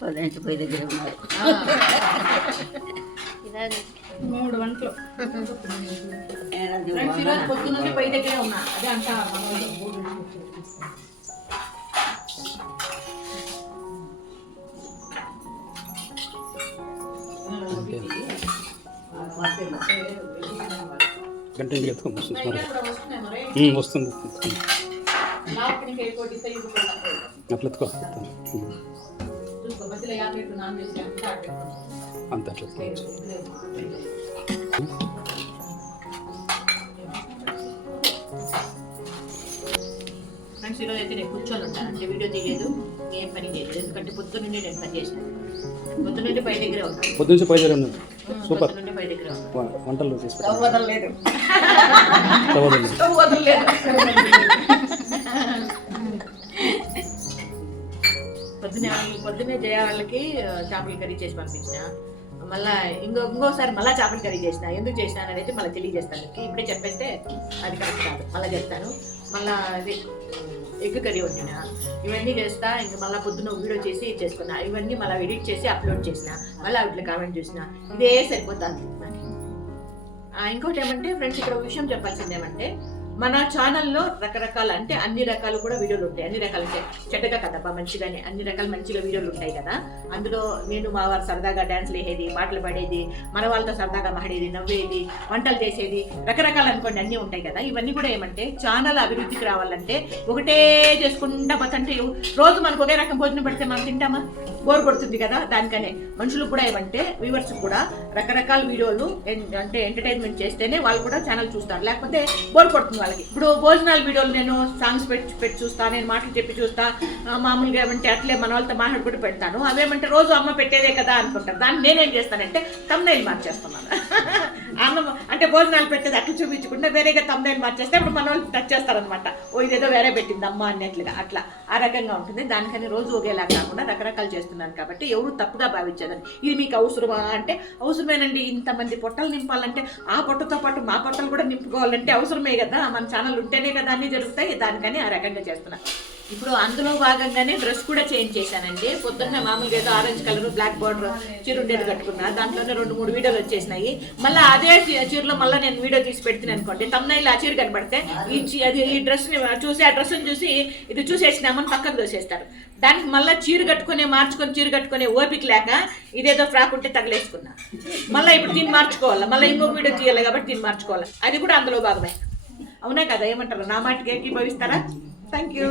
పొద్దుంచి పోయి దగ్గర ఉన్నారు. 3 గంటలు పొద్దున్నే పోయి దగ్గరే ఉన్నా. అదే అంటా వస్తుంది అట్లా అంత అట్లా ఫ్రెండ్స్ ఈరోజు అయితే నేను కూర్చొని ఉంటాను. అంటే వీడియో తీయలేదు, ఏం పని చేయలేదు. ఎందుకంటే పొద్దున్నే నేను పని చేశాను. పొద్దున్నే పై దగ్గరే ఉన్నాను. పొద్దున్నే పై దగ్గర ఉన్నాను. సూపర్. పొద్దున్నే పై దగ్గరే ఉన్నాను. వంటలు చేసి వదలలేదు. పొద్దున్నే జయ వాళ్ళకి చేపల కర్రీ చేసి పంపించిన. మళ్ళీ ఇంకోసారి మళ్ళీ చేపల కర్రీ చేసిన. ఎందుకు చేసిన అనేది మళ్ళీ తెలియజేస్తాను. ఇప్పుడే చెప్పేస్తే అది కరెక్ట్ కాదు. మళ్ళీ చెప్తాను. మళ్ళీ అది ఎగ్ కర్రీ వండిన. ఇవన్నీ చేస్తా. ఇంక మళ్ళీ పొద్దున్న వీడియో చేసి చేసుకున్నా. ఇవన్నీ మళ్ళీ ఎడిట్ చేసి అప్లోడ్ చేసిన. మళ్ళీ వాటిలో కామెంట్ చూసిన. ఇదే సరిపోతుంది నాకు. ఇంకోటి ఏమంటే ఫ్రెండ్స్, ఇక్కడ విషయం చెప్పాల్సింది ఏమంటే, మన ఛానల్లో రకరకాల అంటే అన్ని రకాలు కూడా వీడియోలు ఉంటాయి. అన్ని రకాలు అంటే చెడ్డగా కదబ్బా, మంచిగానే అన్ని రకాల మంచిగా వీడియోలు ఉంటాయి కదా. అందులో నేను మా వారు సరదాగా డ్యాన్స్లు వేసేది, పాటలు పాడేది, మన వాళ్ళతో సరదాగా మాడేది, నవ్వేది, వంటలు చేసేది, రకరకాలు అనుకోండి అన్నీ ఉంటాయి కదా. ఇవన్నీ కూడా ఏమంటే ఛానల్ అభివృద్ధికి రావాలంటే ఒకటే చేసుకుంటా అంటే రోజు మనకు ఒకే రకం భోజనం పెడితే మనం తింటామా? బోర్ కొడుతుంది కదా. దానికనే మనుషులు కూడా ఏమంటే వ్యూవర్స్ కూడా రకరకాల వీడియోలు అంటే ఎంటర్టైన్మెంట్ చేస్తేనే వాళ్ళు కూడా ఛానల్ చూస్తారు. లేకపోతే బోర్ కొడుతుంది వాళ్ళకి. ఇప్పుడు భోజనాల వీడియోలు నేను సాంగ్స్ పెట్టి చూస్తా, నేను మాటలు చెప్పి చూస్తా, మామూలుగా ఏమంటే అట్లే మన వాళ్ళతో మాట్లాడుకుంటూ పెడతాను. అవేమంటే రోజు అమ్మ పెట్టేదే కదా అనుకుంటారు. దాన్ని నేనేం చేస్తానంటే తమ్నైల్ మార్చేస్తున్నాను. అన్నం అంటే భోజనాలు పెట్టేది అట్లా చూపించకుండా వేరేగా తమ్నైల్ మార్చేస్తే ఇప్పుడు మన వాళ్ళు టచ్ చేస్తారనమాట. ఓ ఇదేదో వేరే పెట్టింది అమ్మ అన్నట్లుగా. అట్లా ఆ రకంగా ఉంటుంది. దానికని రోజు ఒకేలా కాకుండా రకరకాలు చేస్తున్నాను కాబట్టి ఎవరు తప్పుగా భావించేదని. ఇది మీకు అవసరమా అంటే అవసరమేనండి. ఇంతమంది పొట్టలు నింపాలంటే ఆ పొట్టతో పాటు మా పొట్టలు కూడా నింపుకోవాలంటే అవసరమే కదా. మన ఛానల్ ఉంటేనే కదా అన్నీ జరుగుతాయి. దానికని ఆ రకంగా చేస్తున్నాను. ఇప్పుడు అందులో భాగంగానే డ్రెస్ కూడా చేంజ్ చేశానండి. పొద్దున్న మామూలుగా ఏదో ఆరెంజ్ కలర్ బ్లాక్ బార్డర్ చీర ఉండేది కట్టుకున్నా. దాంట్లోనే 2-3 వీడియోలు వచ్చేసినాయి. మళ్ళీ అదే చీరలో మళ్ళీ నేను వీడియో తీసి పెడుతున్నాను అనుకోండి. తమ్నైల్ ఆ చీర కనబడితే ఈ డ్రెస్ని చూసి ఆ డ్రెస్ని చూసి ఇది చూసేసినామని పక్కకు దోసేస్తారు. దానికి మళ్ళీ చీర కట్టుకునే ఓపిక లేక ఇదేదో ఫ్రాక్ ఉంటే తగిలేసుకున్నా. మళ్ళీ ఇప్పుడు దీన్ని మార్చుకోవాలి. మళ్ళీ ఇంకొక వీడియో తీయాలి కాబట్టి దీన్ని మార్చుకోవాలి. అది కూడా అందులో భాగమే. అవునా కదా? ఏమంటారు? నా మాటకి ఏకీభవిస్తారా? Thank you.